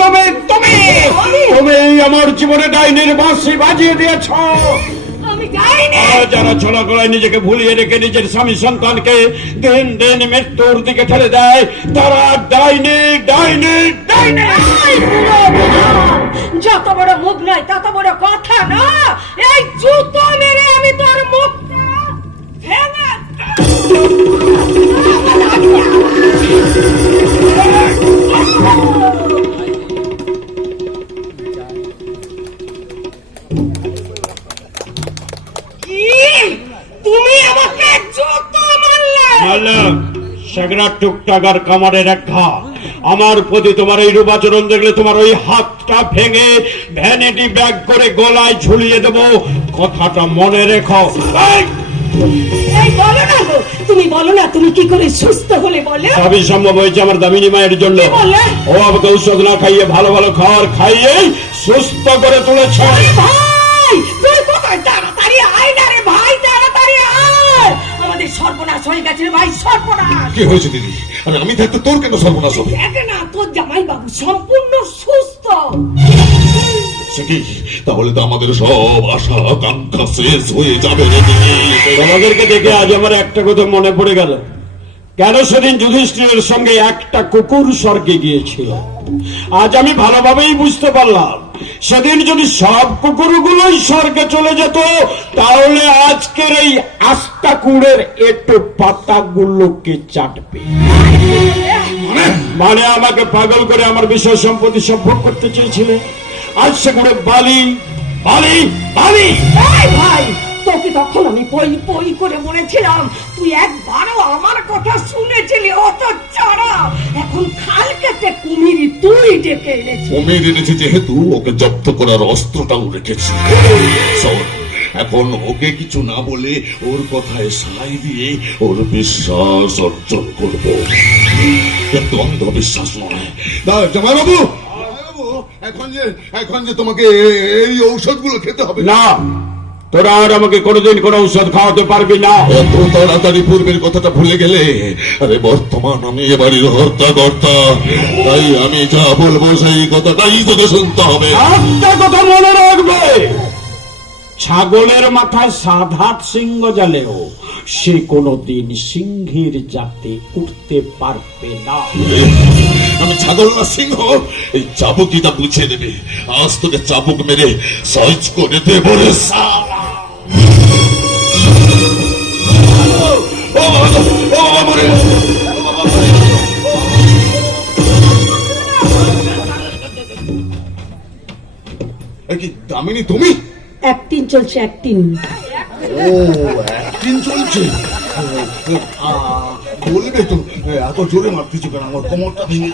তুমি তুমি তুমি আমার জীবনে ডাইনের বাঁশি বাজিয়ে দিয়েছ। যারা ছোলা গলায় নিজেকে ভুলিয়ে রেখে নিজের স্বামী সন্তানকে দিন দিন মৃত্যুর দিকে ঠেলে দেয় তারা ডাইনি ডাইনি ডাইনি। যত বড় মুখ নয় তত বড় কথা না। এই সেগরা টুকটাকার কামারের এক ঘা আমার প্রতি তোমার এই রূপাচরণ দেখলে তোমার ওই হাতটা ভেঙে ভ্যানিটি ব্যাগ করে গলায় ঝুলিয়ে দেব। কথাটা মনে রেখো। এই! এই বলো না গো তুমি বলো না তুমি কি করে সুস্থ হলে বলে? সবই সম্ভব হয়েছে আমার দামিনী মায়ের জন্য। ও আমাকে ঔষধ না খাইয়ে ভালো ভালো খাওয়ার খাইয়ে সুস্থ করে তুলেছে। হয়ে গেছে রে ভাই সর্বনাশ। কি হয়েছে দিদি? আরে আমি থাকতে তোর কেন সর্বনাশ হবে? দেখ না তোর জামাই বাবু সম্পূর্ণ সুস্থ। সে কি? তাহলে তো আমাদের সব আশা আকাঙ্ক্ষা শেষ হয়ে যাবে রে দিদি। তোমাদেরকে দেখে আজ আমার একটা কথা মনে পড়ে গেল। কেন সেদিন যুধিষ্ঠিরের সঙ্গে একটা কুকুর স্বর্গে গিয়েছিল? আজ আমি ভালোভাবেই বুঝতে পারলাম সেদিন যদি সব কুকুরগুলোই স্বর্গে চলে যেত তাহলে আজকের এই আস্তা কুড়ের একটু পাতাগুলোকে চাটবে। মানে? আমাকে পাগল করে আমার বিষয় সম্পত্তি সব ভোগ করতে চেয়েছিলে? আজ সেগুলো বালি বালি বালি! এই ভাই! তোকে তখন আমি পই পই করে বলেছিলাম তুই একবারও আমার কথা শুনেছিলি অত চারা এখন খাল কেটে কুমিরি তুই ডেকে এনেছিস। কুমির এনেছে যেহেতু ওকে জব্দ করার অস্ত্রটাও রেখেছি। এখন ওকে কিছু না বলে ওর কথায় সাই দিয়ে ওর বিশ্বাস অর্জন করব। কিন্তু অন্ধবিশ্বাস নয়। জামাইবাবু, এখন যে এখন যে তোমাকে এই ঔষধগুলো খেতে হবে। না তোরা আর আমাকে কোনোদিন কোনো ঔষধ খাওয়াতে পারবি না। তাড়াতাড়ি পূর্বের কথাটা ভুলে গেলে আরে বর্তমান আমি এ বাড়ির হর্তা কর্তা তাই আমি যা বলব সেই কথাটাই তোকে শুনতে হবে। একটা কথা মনে রাখবে। ছাগলের মাথায় সাধাত সিংহ জালেও সে কোনোদিন সিংহের জাতে উঠতে পারবে না। আমি ছাগল না সিংহ এই চাবুকিটা বুঝে দেবে আজ তোকে চাবুক মেরে সাইজ করে দেবো রে সালা। কি তুমি? একদিন চলছে একদিন ও একদিন চলছে? বলবে তো। এত জোরে মারতেছো কেন আমার কোমরটা ভেঙে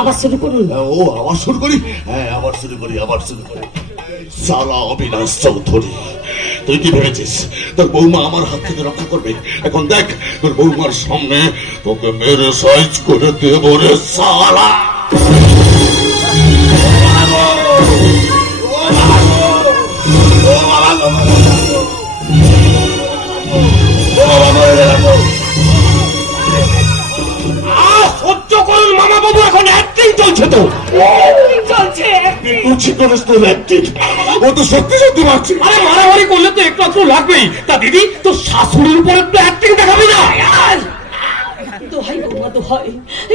আবার শুরু করুন। ও আবার শুরু করি? হ্যাঁ আবার শুরু করি আবার শুরু করি। সালা অবিনাশ চৌধুরী তুই কি ভেবেছিস? তোর বৌমা আমার হাত থেকে রক্ষা করবে? এখন দেখ তোর বৌমার সামনে তোকে মেরে সাইজ করে দেব রে সালা। তো ও তো সত্যি সত্যি আরে মারামারি করলে তো একটু লাগবেই। তা দিদি তো শাশুড়ির উপর একটু অ্যাক্টিং দেখাবি না।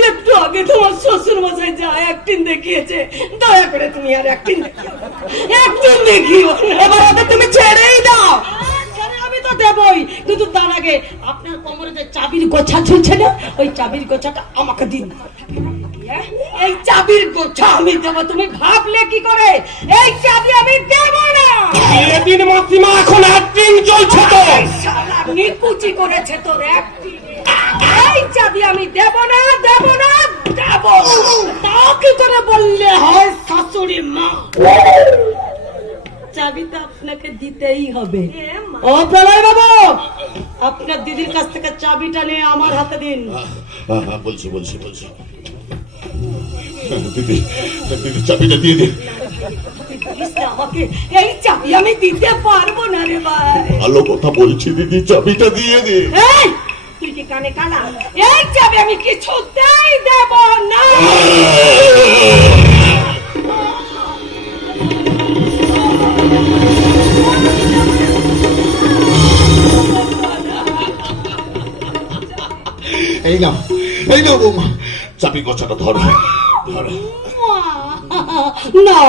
একটু আগে শ্বশুর দেখিয়েছে তুমি আর তো দেবই। কিন্তু তার আগে আপনার কোমরে যে চাবির গোছা ঝুলছে না, ওই চাবির গোছাটা আমাকে দিন? এই চাবির গোছা আমি দেবো তুমি ভাবলে কি করে? এই চাবি আমি দেবো না। এদিন মাসিমা এখন অ্যাক্টিং চলছে তো। নিকুচি করেছে তোর এই চাবি আমি দেব না দেব না দেব। তা কি করে বললে হয় শাশুড়ি মা? চাবি তো আপনাকে দিতেই হবে। ও প্রলয় বাবু আপনার দিদির কাছ থেকে চাবিটা নিয়ে আমার হাতে দিন। হ্যাঁ, হ্যাঁ, বলছি বলছি বলছি। এই না ভালো কথা বলছি দিদি চাবিটা দিয়ে দে এই চাবি না এই না বৌমা গোছাটা না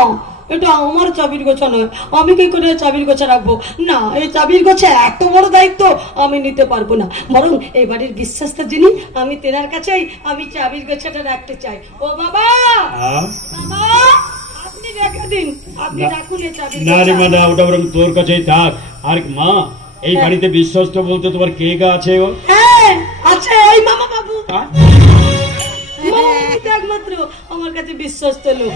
এটা আমার চাবির গোছা নয়। আমি কি করে চাবির গোছা রাখব? না এই চাবির গোছা এত বড় দায়িত্ব আমি নিতে পারব না। বরং এই বাড়ির বিশ্বাসটা যিনি আমি তেনার কাছেই আমি চাবির গোছাটা রাখতে চাই। ও বাবা! বাবা আপনি রেখে দিন। আপনি রাখুন এই চাবির না রে মা না ওটা বরং তোর কাছেই থাক। আর মা এই বাড়িতে বিশ্বস্ত বলতে তোমার কে গা আছে গো? হ্যাঁ আচ্ছা এই মামা বাবু। হ্যাঁ? একমাত্র আমার কাছে বিশ্বস্ত লোক।